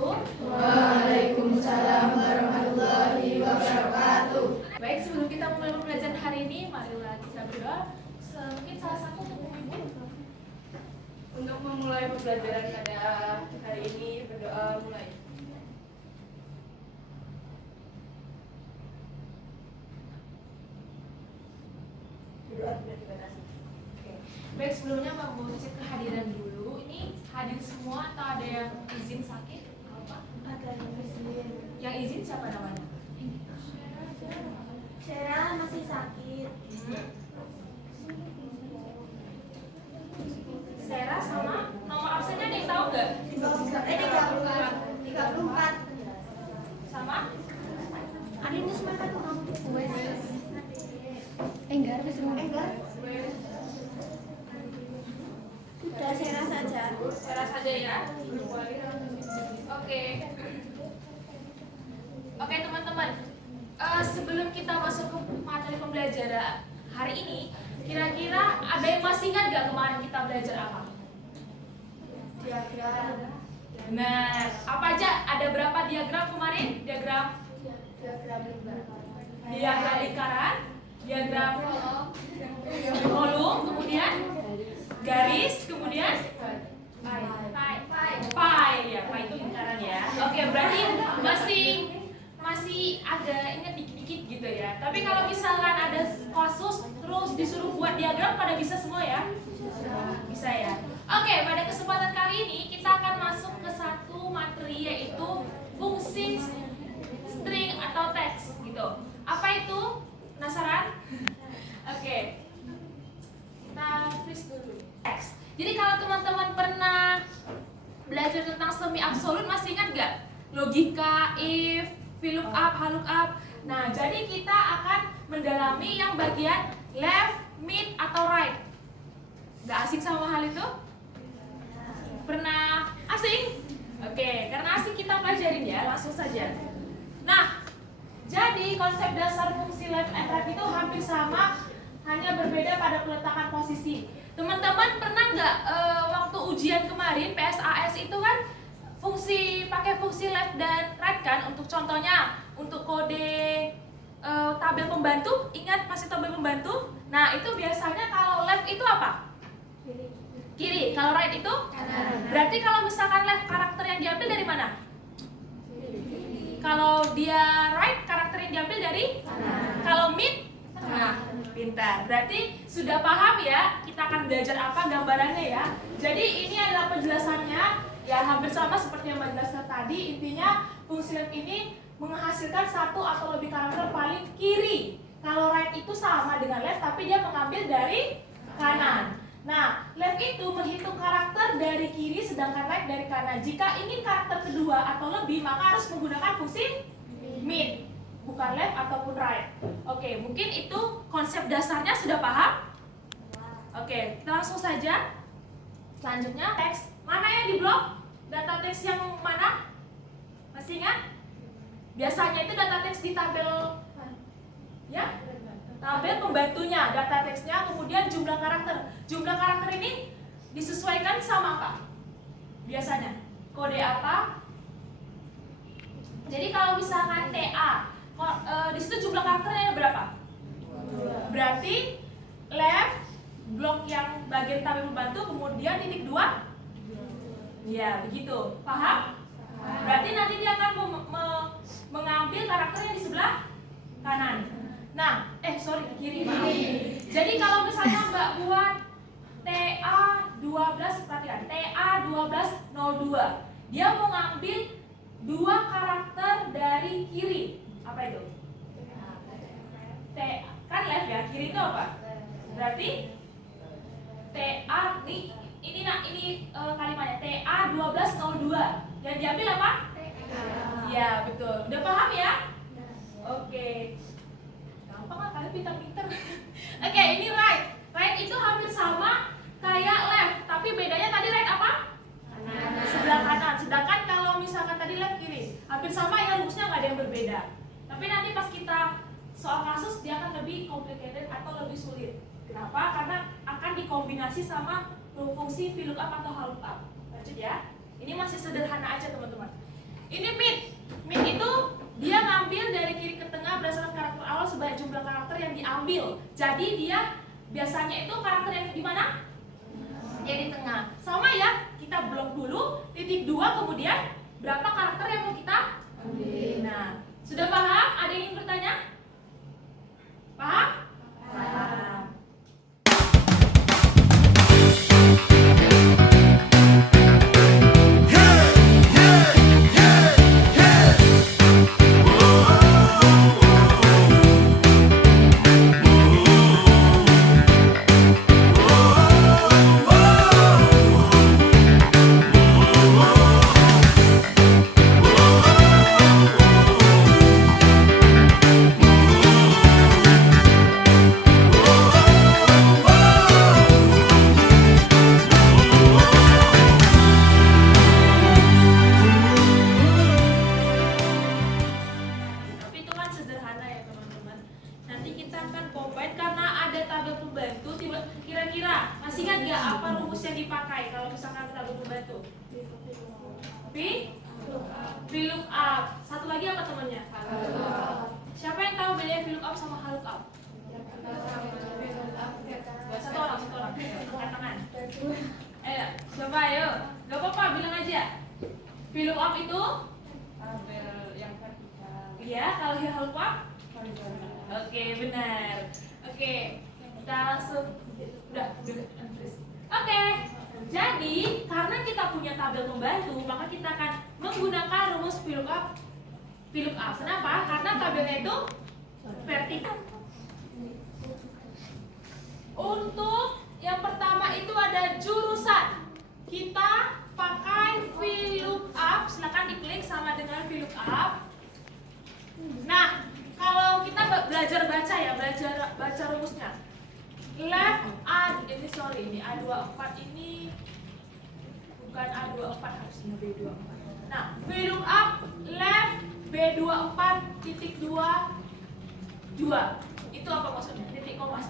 wabarakatuh. Waalaikumsalam warahmatullahi wabarakatuh. Baik, sebelum kita mulai pembelajaran hari ini, marilah kita berdoa. Mungkin salah satu untuk ibu Untuk memulai pembelajaran pada hari ini, berdoa mulai. Berdoa tidak dibatasi. Oke. Baik, sebelumnya Mbak mau cek kehadiran dulu. Ini hadir semua atau ada yang izin sakit? Apa? Ada yang izin. Yang izin siapa namanya? Sarah masih sakit. Sarah sama nomor absennya ada yang tahu nggak? 34. Sama? Adanya semangat kamu Enggar bisa Enggar. Sudah Sarah saja. Sarah saja ya. Oke. Oke teman-teman. Sebelum kita masuk ke materi pembelajaran hari ini, kira-kira ada yang masih ingat nggak kemarin kita belajar apa? Diagram. Nah, apa aja? Ada berapa diagram kemarin? Diagram lingkaran, diagram kolom, kemudian garis, kemudian pie ya, pie itu lingkaran ya. Oke, berarti masih agak ingat dikit-dikit gitu ya. Tapi kalau misalkan ada kasus terus disuruh buat diagram, pada bisa semua ya? Bisa ya. Oke, pada kesempatan kali ini kita akan masuk ke satu materi, yaitu fungsi string atau teks gitu. Apa itu? Penasaran? Oke. Kita freeze dulu. Teks. Jadi kalau teman-teman pernah belajar tentang semi absolut, masih ingat nggak? Logika, if, VLOOKUP, HLOOKUP. Nah, jadi kita akan mendalami yang bagian left, mid, atau right. Nggak asing sama hal itu? Pernah asing? Oke, karena asing kita pelajarin ya, langsung saja. Nah, jadi konsep dasar fungsi left and right itu hampir sama, hanya berbeda pada peletakan posisi. Teman-teman pernah nggak waktu ujian kemarin PSAS itu kan pakai fungsi left dan right kan? Untuk contohnya, untuk kode tabel pembantu, ingat masih tabel pembantu? Nah, itu biasanya kalau left itu apa? Kiri. Kalau right itu? Kanan. Berarti kalau misalkan left, karakter yang diambil dari mana? Kalau dia right, karakter yang diambil dari kanan. Kalau mid, tengah. Pintar. Berarti sudah paham ya kita akan belajar apa gambarannya ya. Jadi ini adalah penjelasannya ya, hampir sama seperti yang Mbak jelaskan tadi. Intinya fungsi left ini menghasilkan satu atau lebih karakter paling kiri. Kalau right itu sama dengan left, tapi dia mengambil dari kanan. Nah, left itu menghitung karakter dari kiri, sedangkan right dari kanan. Jika ingin karakter kedua atau lebih, maka harus menggunakan fungsi mid, bukan left ataupun right. Oke, mungkin itu konsep dasarnya sudah paham? Oke, kita langsung saja. Selanjutnya, teks. Mana yang diblok? Data teks yang mana? Masih ingat? Biasanya itu data teks di tabel, ya? Tabel pembantunya, data teksnya, kemudian jumlah karakter. Jumlah karakter ini disesuaikan sama apa? Biasanya kode apa? Jadi kalau misalkan TA, di situ jumlah karakternya ada berapa? Berarti left blok yang bagian tabel pembantu, kemudian titik 2. Ya, begitu. Paham? Berarti nanti dia akan mengambil karakter yang di sebelah kanan. Nah, kiri. Jadi kalau misalnya Mbak buat TA12, perhatikan, TA1202, dia mau ngambil 2 karakter dari kiri. Apa itu? T, kan left ya, kiri itu apa? Berarti TA, ini kalimatnya TA1202. Yang diambil apa? Ya, betul. Udah paham ya? Oke. Gampang kan, pintar-pintar. Oke, ini right. Right itu hampir sama kayak left, tapi bedanya tadi right apa? Kanan. Sebelah kanan. Sedangkan kalau misalkan tadi left kiri, hampir sama ya, rumusnya nggak ada yang berbeda. Tapi nanti pas kita soal kasus dia akan lebih complicated atau lebih sulit. Kenapa? Karena akan dikombinasi sama fungsi VLOOKUP atau HLOOKUP. Lanjut ya. Ini masih sederhana aja teman-teman. jumlah karakter yang diambil. Jadi dia biasanya itu karakter yang di mana? Yang di tengah. Sama ya, kita blok dulu, titik 2, kemudian berapa karakter yang mau kita ambil. Nah, sudah paham? Ada yang ingin bertanya? Paham? Paham. Tapi itu kan sederhana ya teman-teman. Nanti kita akan combine karena ada tabel pembantu. Kira-kira masih ingat gak apa rumus yang dipakai kalau misalkan ada tabel pembantu? VLOOKUP. Satu lagi apa temannya? Siapa yang tahu bedanya VLOOKUP sama HLOOKUP? Satu orang. Angkat tangan. Coba ayo. Gak apa-apa, bilang aja. VLOOKUP itu? Tabel yang vertikal. Iya, kalau HLOOKUP? Horizontal. Oke, benar. Oke, kita langsung. Udah. Oke, jadi karena kita punya tabel pembantu, maka kita akan menggunakan rumus VLOOKUP. Kenapa? Karena tabelnya itu vertikal. Untuk yang pertama itu ada jurusan. Kita pakai VLOOKUP. Silakan diklik sama dengan VLOOKUP. Nah, kalau kita belajar baca ya, baca rumusnya. Left ini A24 ini bukan A24, harusnya B24. Nah, VLOOKUP left B24 titik 2 itu apa maksudnya? Titik koma.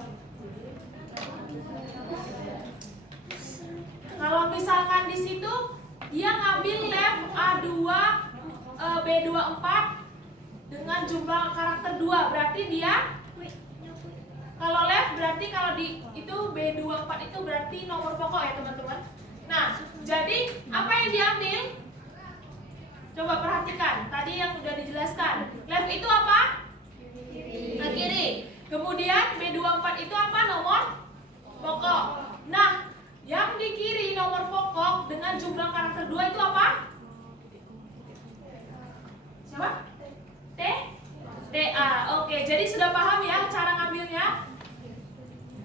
Kalau misalkan di situ dia ngambil left A2 B24 dengan jumlah karakter 2, berarti dia kalau left berarti kalau di itu B24 itu berarti nomor pokok ya teman-teman. Nah, jadi apa yang diambil? Coba perhatikan, tadi yang udah dijelaskan. Left itu apa? Ke kiri. Kemudian B24 itu apa? Nomor pokok. Nah, yang di kiri nomor pokok dengan jumlah karakter 2 itu apa? Siapa? TA. Oke, jadi sudah paham ya cara ngambilnya?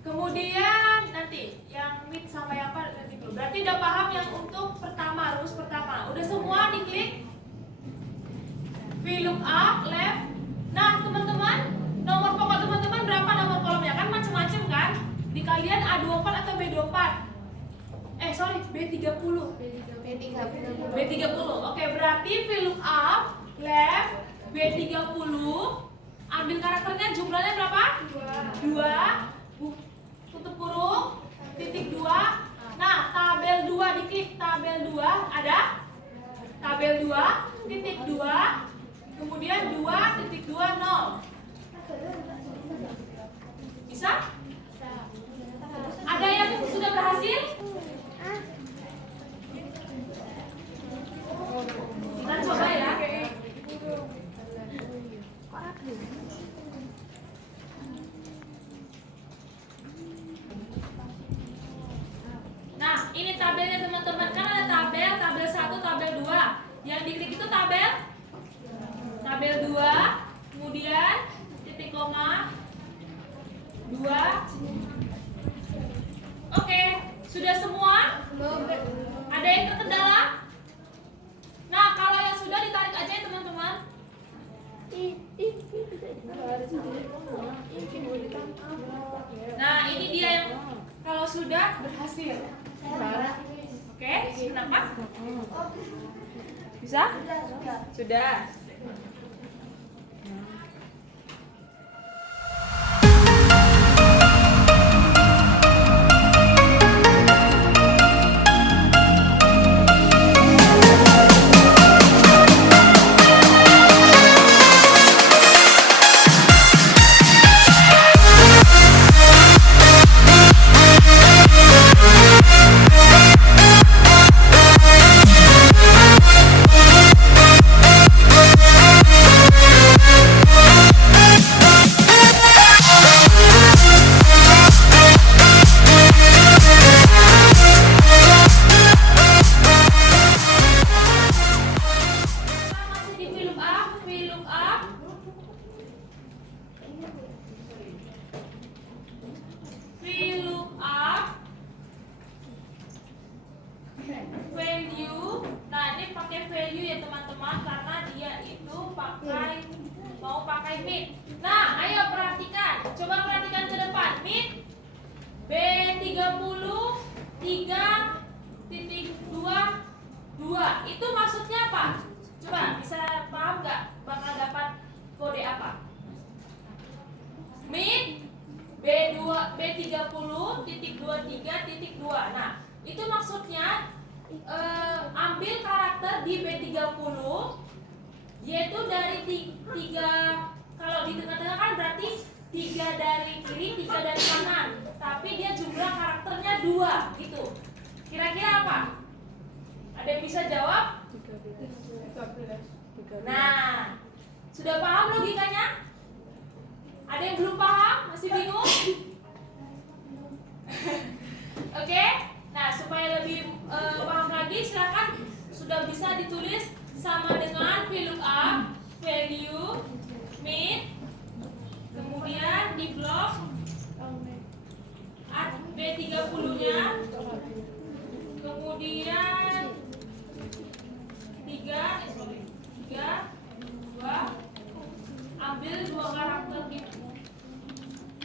Kemudian nanti yang mid sama yang apa nanti dulu. Berarti udah paham yang untuk pertama, rumus pertama. Udah semua diklik? VLOOKUP left. Nah, teman-teman, nomor pokok teman-teman berapa nomor kolomnya? Kan macam-macam kan? Di kalian A24 atau B24? B30. B30. Oke, berarti VLOOKUP left B30 ambil karakternya jumlahnya berapa? 2. Tutup kurung titik 2. Nah, tabel 2 diklik tabel 2 ada tabel 2 titik 2 kemudian 2 titik 2 0. Bisa? Ada yang sudah berhasil? Kita coba ya. Nah, ini tabelnya teman-teman. Kan ada tabel 1, tabel 2. Yang diklik itu tabel 2, kemudian titik koma 2. Oke, sudah semua? Ada yang terkendala? Nah, kalau yang sudah ditarik aja ya teman-teman. Nah, ini dia yang kalau sudah berhasil. Oke, kenapa? Bisa? Sudah. itu mau pakai mid. Nah, ayo perhatikan. Coba perhatikan ke depan. Mid B30 3.22. Itu maksudnya apa? Coba bisa paham nggak? Bakal dapat kode apa? Mid B30.23.2. Nah, itu maksudnya ambil karakter di B30, yaitu dari 3, kalau di tengah-tengah kan berarti 3 dari kiri, 3 dari kanan, tapi dia jumlah karakternya 2 gitu. Kira-kira apa? Ada yang bisa jawab? 13. Nah, sudah paham logikanya? Ada yang belum paham? Masih bingung? Oke? Nah, supaya lebih paham lagi, silakan sudah bisa ditulis sama dengan VLOOKUP, value, mid, kemudian di blok B30-nya, kemudian 3, 2, ambil 2 karakter gitu.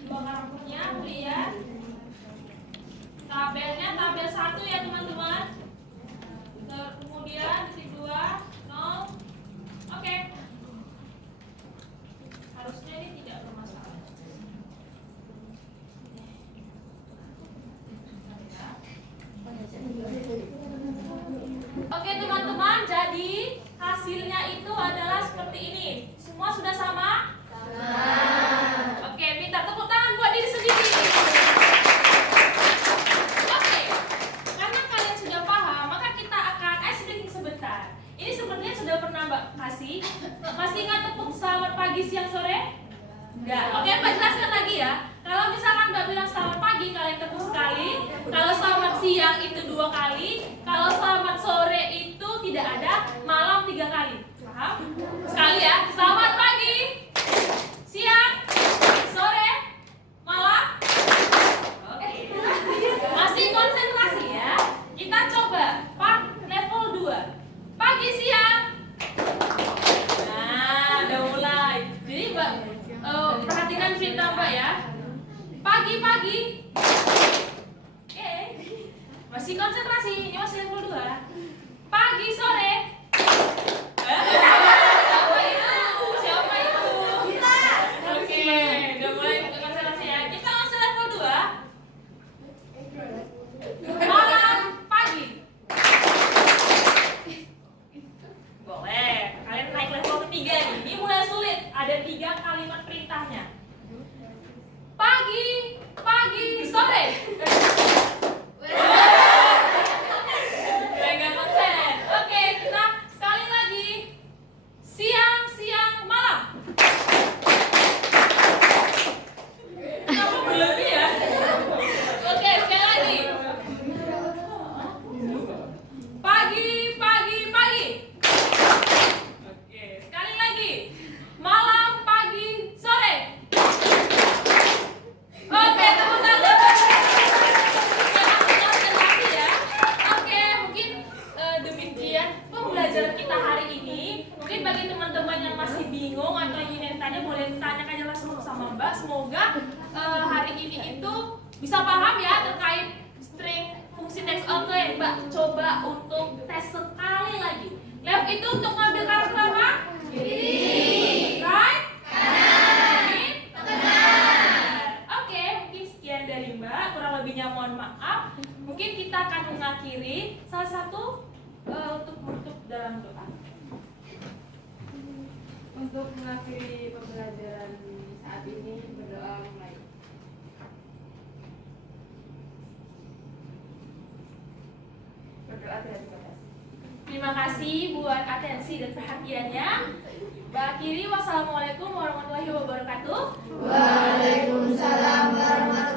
2 karakternya, lihat tabelnya, tabel 1 ya teman-teman. Kemudian titik 2, 0. Oke. Harusnya ini tidak bermasalah. Oke teman-teman, jadi hasilnya itu adalah seperti ini. Semua sudah sama? Oke, minta tepuk tangan buat diri sendiri. Oke, karena kalian sudah paham, maka kita akan ice breaking sebentar. Ini sepertinya sudah pernah Mbak kasih. Masih ingat tepuk selamat pagi, siang, sore? Enggak. Oke, Mbak jelaskan lagi ya. Kalau misalkan Mbak bilang selamat pagi, kalian tepuk sekali. Kalau selamat siang itu 2 kali. Kalau selamat sore itu tidak ada, malam 3 kali. Paham? Sekali ya. Selamat pagi, siang, sore, malam. Oke. Masih konsentrasi ya. Kita coba level 2. Pagi, siang. Nah, udah mulai. Jadi Mbak perhatikan cerita Mbak ya. Pagi-pagi. Masih konsentrasi. Ini masih level 2. Pagi, sore. Siapa itu? Kita. Oke, udah mulai konsentrasi ya. Kita masih level 2. Malam, pagi. Boleh. Kalian naik level ketiga nih. Ini mulai sulit. Ada 3 kalimat perintahnya. Pagi, sore. Mulai nggak konsen. Oke, kita sekali lagi. Siang, malam. Kamu berlebih ya? Oke, sekali lagi. Pagi. Oke, sekali lagi. Malam, pagi, sore. Oke, tepuk tangan. Konsentrasi ya. Oke, mungkin demikian pembelajaran kita hari ini. Mungkin bagi teman-teman yang masih bingung atau ingin tanya, boleh tanyakan aja langsung sama Mbak. Semoga hari ini itu bisa paham ya terkait string fungsi text. Oke, Mbak coba untuk tes sekali lagi. Lab itu untuk ngambil karakter apa? Kiri. Right? Kanan. Benar. Oke, mungkin sekian dari Mbak. Kurang lebihnya mohon maaf. Mungkin kita akan mengakhiri salah satu untuk menutup dalam doa. Untuk mengakhiri pembelajaran saat ini, berdoa mulai. Berdoa tidak dibatas. Terima kasih buat atensi dan perhatiannya. Mbak akhiri, wassalamualaikum warahmatullahi wabarakatuh. Waalaikumsalam warahmatullahi